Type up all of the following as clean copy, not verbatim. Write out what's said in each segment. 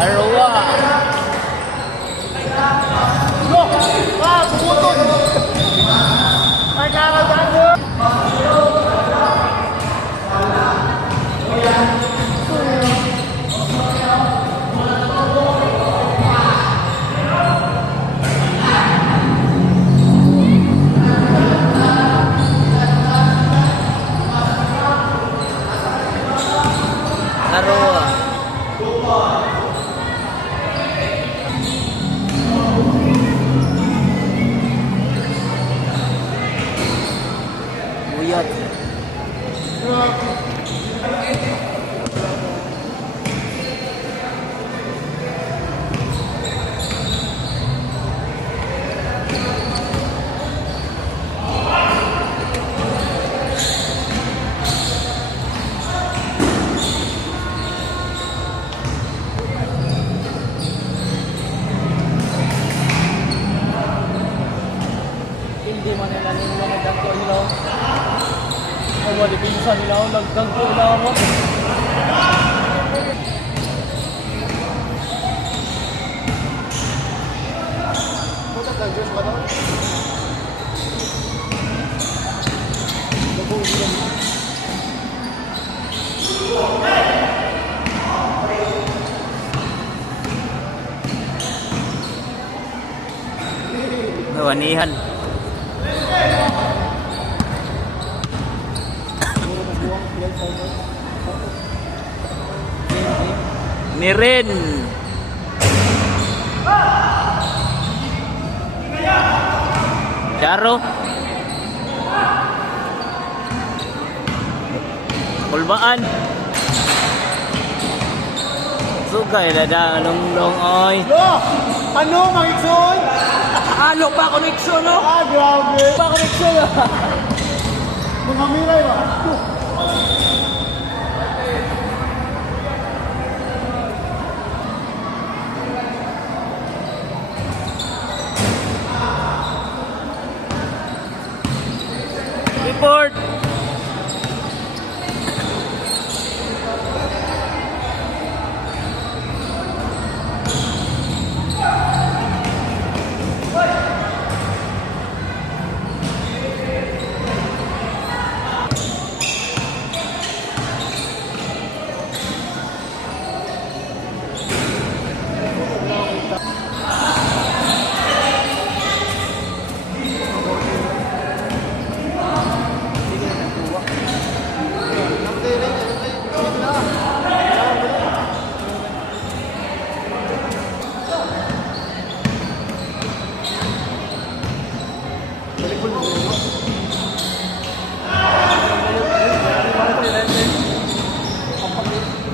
Arwa. Yo! Ah, bumutol! Ay, kakagano! Arwa. Buyat. Hindi man nila nila nagdagko ilaw. Ay, wala pinsan ilaw, nagdagko ilaw mo. Puta ka, Diyos ba naman? Nagbuong ilaw. Nawanihan. Nirin. Charo. Kulbaan. Sugay dada long oy. Lo! Ano, Mangikson? Halo pa connection no. Ah, grabe! Pa connection. Mga miray ba? Report.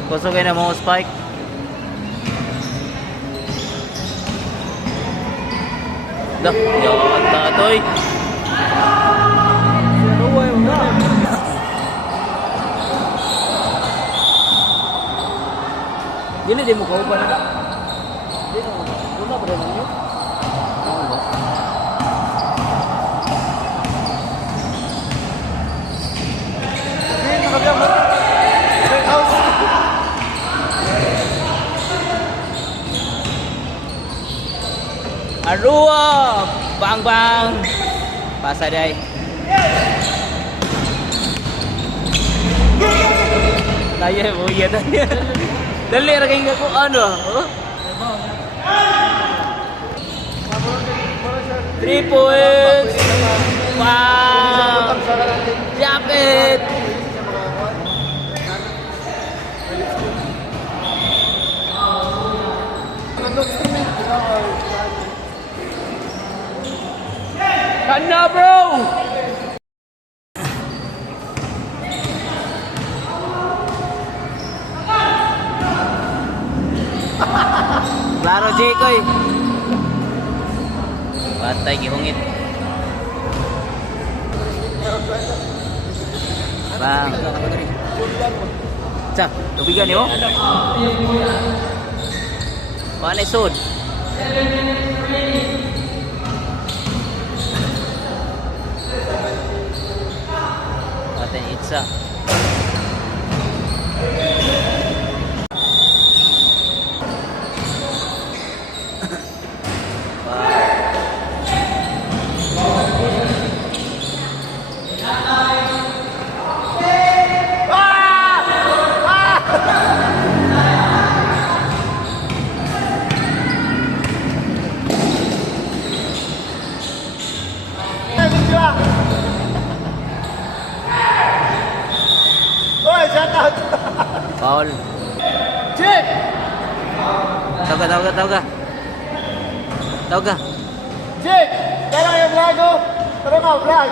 Kusog na mo spike. Dah, yawan tatoy. Dili di mo ko pa na. Dili mo. Wala pa rin niyo. Arua, bang. Pasa day. Tayo mo yan. Dali ra kay ko ano. Oh? 3 points. Wow. Japit. Kana bro. Klaro J koy. Patay gihungit. Bang. Sa, tubigan niyo. Paano sud? Patay itsa. Oy, shout out! Paul. Check! Tawag ka. Tawag ka. Check! Kaya yung vlog ko. Tara ka, vlog.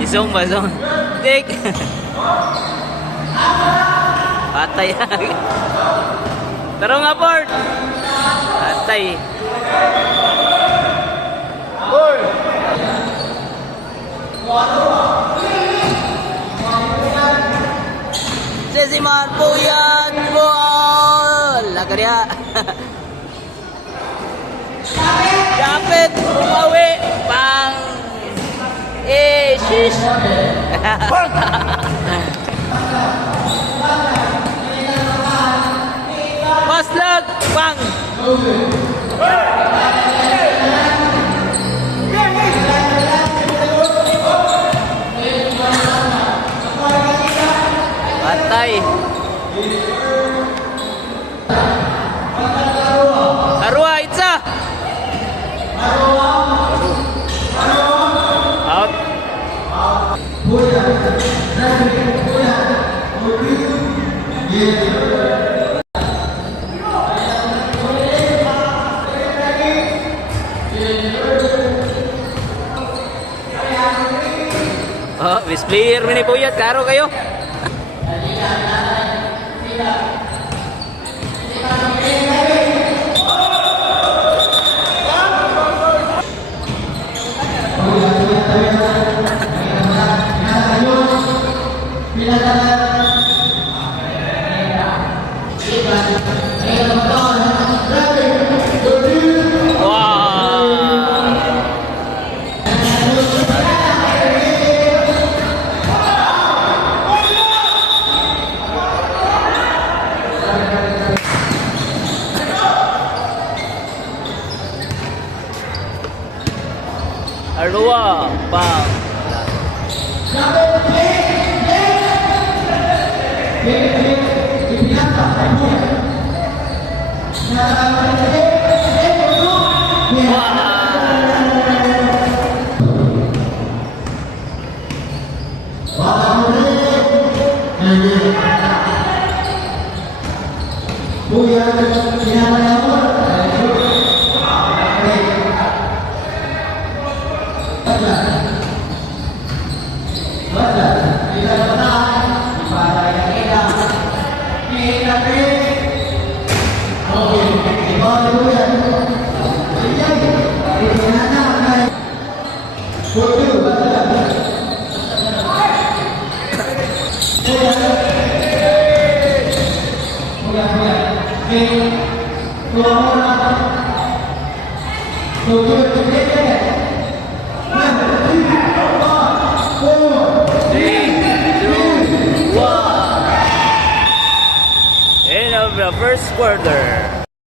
Isong ba? Isong. Tik. Patay. Tara nga, Port. Patay. Oy! Sesiman Puyat Bol. Lagarya. Dapat umawi pang shish. Maslag pang. Patay. Arwa, itza. Out. Oh, miss player mini Puyat, karo kayo. Arwa, pang. End of the first quarter.